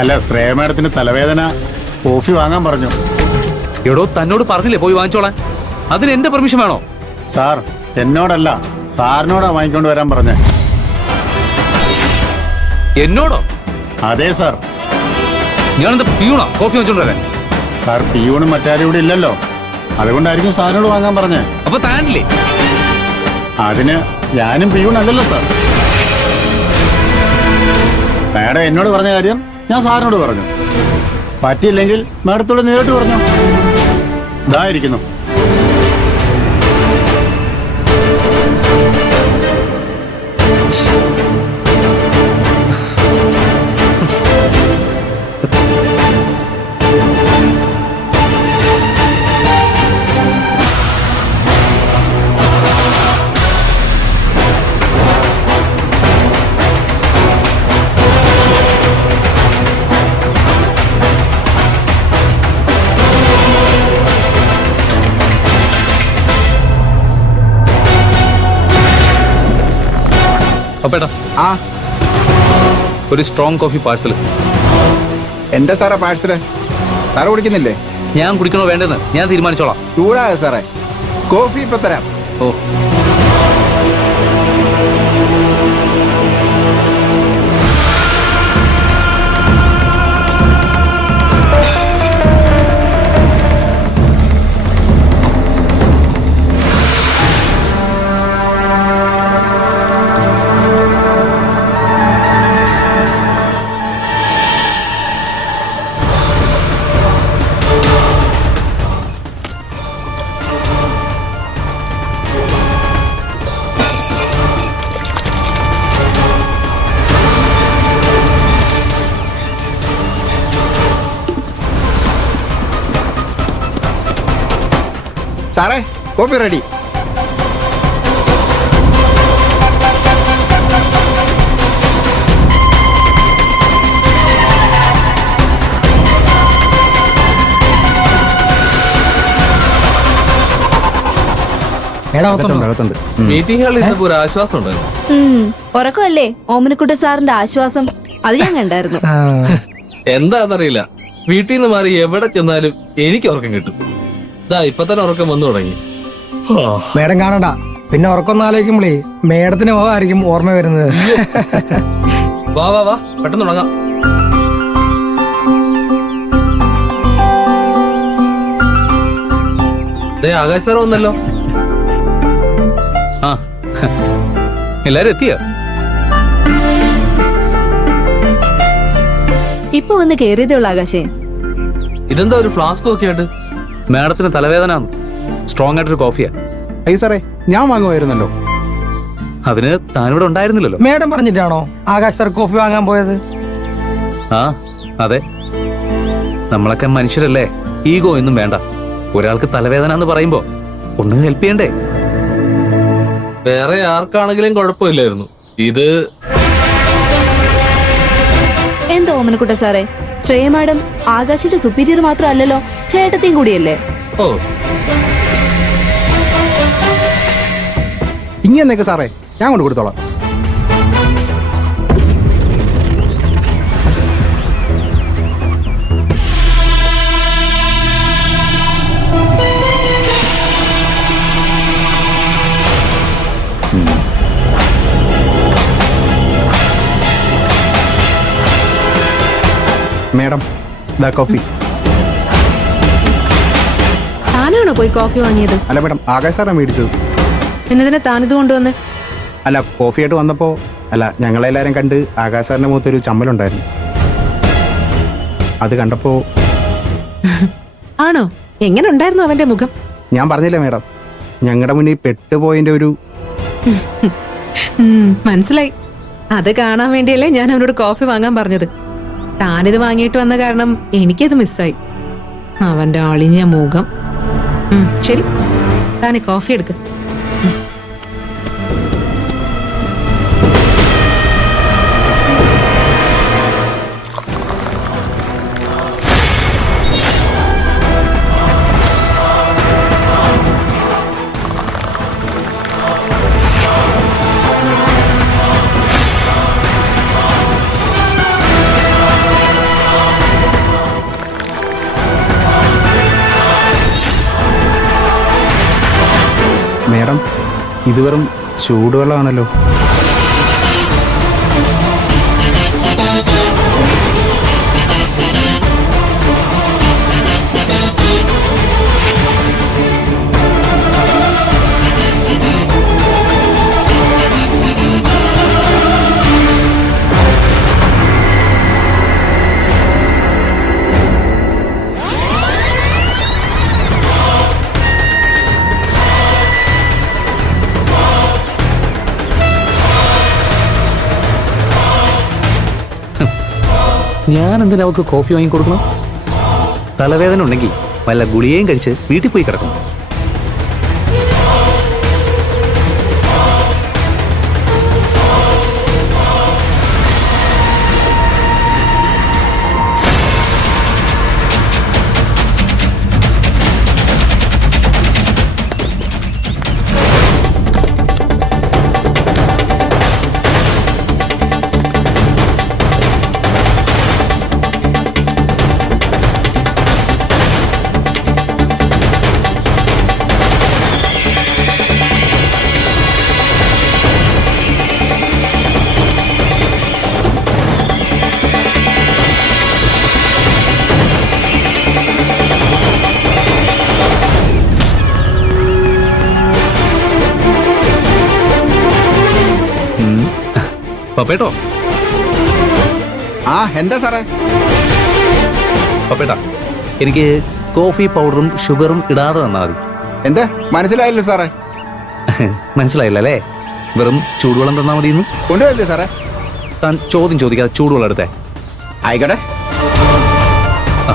അല്ല, ശ്രേയ മാഡത്തിന് തലവേദന, കോഫി വാങ്ങാൻ പറഞ്ഞു. എടോ, തന്നോട് പറഞ്ഞില്ലേ പോയി വാങ്ങിച്ചോളാൻ? അതിന് എന്റെ പെർമിഷൻ വേണോ? സാർ, എന്നോടല്ല, സാറിനോടാ വാങ്ങിക്കൊണ്ട് വരാൻ പറഞ്ഞേ. എന്നോടോ? അതെ സാർ. ഞാനെന്താ പിയൂണോ കോഫി വാങ്ങിച്ചോണ്ട് വരാൻ? സാർ, പിയൂണും മറ്റാരും ഇവിടെ ഇല്ലല്ലോ, അതുകൊണ്ടായിരിക്കും സാറിനോട് വാങ്ങാൻ പറഞ്ഞേ. അപ്പൊ താനില്ലേ? അതിന് ഞാനും പിയൂണല്ലല്ലോ സാർ. മാഡം എന്നോട് പറഞ്ഞ കാര്യം ഞാൻ സാറിനോട് പറഞ്ഞു. പറ്റിയില്ലെങ്കിൽ മാഡത്തോട് നേരിട്ട് പറഞ്ഞു. ഇതായിരിക്കുന്നു. അപ്പേട്ടാ, ഒരു സ്ട്രോങ് കോഫി പാഴ്സൽ. എന്താ സാറേ പാഴ്സല്? സാറ് കുടിക്കുന്നില്ലേ? ഞാൻ കുടിക്കണോ വേണ്ടെന്ന് ഞാൻ തീരുമാനിച്ചോളാം. ചൂടായ സാറേ, കോഫി ഇപ്പൊ തരാം. ഓ, സാറേ, കോഫി റെഡി. മീറ്റിംഗ് ഹാളിൽ ഇരുന്നപ്പോ ഒരു ആശ്വാസം ഉണ്ടായിരുന്നു. ഉറക്കമല്ലേ ഓമനക്കുട്ട സാറിന്റെ ആശ്വാസം? അത് ഞാൻ കണ്ടായിരുന്നു. എന്താന്നറിയില്ല, വീട്ടിൽ നിന്ന് മാറി എവിടെ ചെന്നാലും എനിക്ക് ഉറക്കം കിട്ടും. ഇതാ ഇപ്പൊ തന്നെ ഉറക്കം വന്നു തുടങ്ങി. മേഡം കാണണ്ട, പിന്നെ ഉറക്കം ആലോചിക്കുമ്പോഴേ മേഡത്തിന് മുഖമായിരിക്കും ഓർമ്മ വരുന്നത്. വാ വാ വാ, പെട്ടെന്ന് തുടങ്ങാം. ആകാശ് സാർ വന്നല്ലോ. ആ, എല്ലാരും എത്തിയോ? ഇപ്പൊ വന്ന് കേറിയതേ ഉള്ളു ആകാശേ. ഇതെന്താ ഒരു ഫ്ലാസ്ക് ഒക്കെ ആയിട്ട്? മാഡത്തിന് തലവേദന, സ്ട്രോങ് ആയിട്ടൊരു കോഫിയാ. അയ്യോ സാറേ, ഞാൻ വാങ്ങുമായിരുന്നല്ലോ. അതിന് താനിവിടെ ഉണ്ടായിരുന്നില്ലല്ലോ. മേഡം പറഞ്ഞിട്ടാണോ ആകാശ് സാർ കോഫി വാങ്ങാൻ പോയത്? ആ അതെ, നമ്മളൊക്കെ മനുഷ്യരല്ലേ, ഈഗോ ഒന്നും വേണ്ട. ഒരാൾക്ക് തലവേദന എന്ന് പറയുമ്പോ ഒന്ന് ഹെൽപ്പ് ചെയ്യണ്ടേ? വേറെ ആർക്കാണെങ്കിലും കുഴപ്പമില്ലായിരുന്നു. ഇത് എന്താ ഓമനക്കുട്ട സാറേ, ശ്രേയ മാഡം ആകാശിന്റെ സുപ്പീരിയർ മാത്രമല്ലല്ലോ, ചേട്ടത്തെയും കൂടിയല്ലേ? ഓ, ഇങ്ങനെയൊക്കെ സാറേ, ഞാൻ കൊണ്ട് കൊടുത്തോളാം. മേഡം, ദാ കോഫി. താനാണോ പോയി കോഫി വാങ്ങിയത്? അല്ല മേഡം, ആകാശ് സാറാണ് മേടിച്ചത്. എന്നതിനെ താനിത് കൊണ്ടുവന്ന്? അല്ല, കോഫിയായിട്ട് വന്നപ്പോൾ ഞങ്ങളെല്ലാവരും കണ്ട് ആകാശ് സാറിൻ്റെ മുഖത്തൊരു ചമ്മലുണ്ടായിരുന്നു. അത് കണ്ടപ്പോൾ ആണോ? എങ്ങനെ ഉണ്ടായിരുന്നു അവന്റെ മുഖം? ഞാൻ പറഞ്ഞില്ലേ മേഡം, ഞങ്ങളുടെ മുന്നിൽ പെട്ടുപോയതിൻ്റെ ഒരു മനസ്സിലായി. അത് കാണാൻ വേണ്ടിയല്ലേ ഞാൻ അവനോട് കോഫി വാങ്ങാൻ പറഞ്ഞത്. താനിത് വാങ്ങിയിട്ട് വന്ന കാരണം എനിക്കത് മിസ്സായി. അവന്റെ അളിഞ്ഞ മുഖം. ശരി, താന് കോഫി എടുക്ക. ഇത് വെറും ചൂടുവെള്ളമാണല്ലോ. ഞാൻ എന്തിനാ അവൾക്ക് കോഫി വാങ്ങി കൊടുക്കണം? തലവേദന ഉണ്ടെങ്കിൽ വല്ല ഗുളികയും കഴിച്ച് വീട്ടിൽ പോയി കിടക്കണം. പപ്പേട്ടോ, ആ എന്താ സാറേ? പപ്പേട്ടാ, എനിക്ക് കോഫി പൗഡറും ഷുഗറും ഇടാതെ തന്നാൽ മതി. എന്താ മനസ്സിലായില്ലോ സാറേ? മനസ്സിലായില്ല അല്ലേ? വെറും ചൂടുവെള്ളം തന്നാൽ മതിയെന്ന്. കൊണ്ടുവരില്ലേ സാറേ? താൻ ചോദ്യം ചോദിക്കാതെ ചൂടുവെള്ളം എടുത്തേ. ആയിക്കോട്ടെ. ആ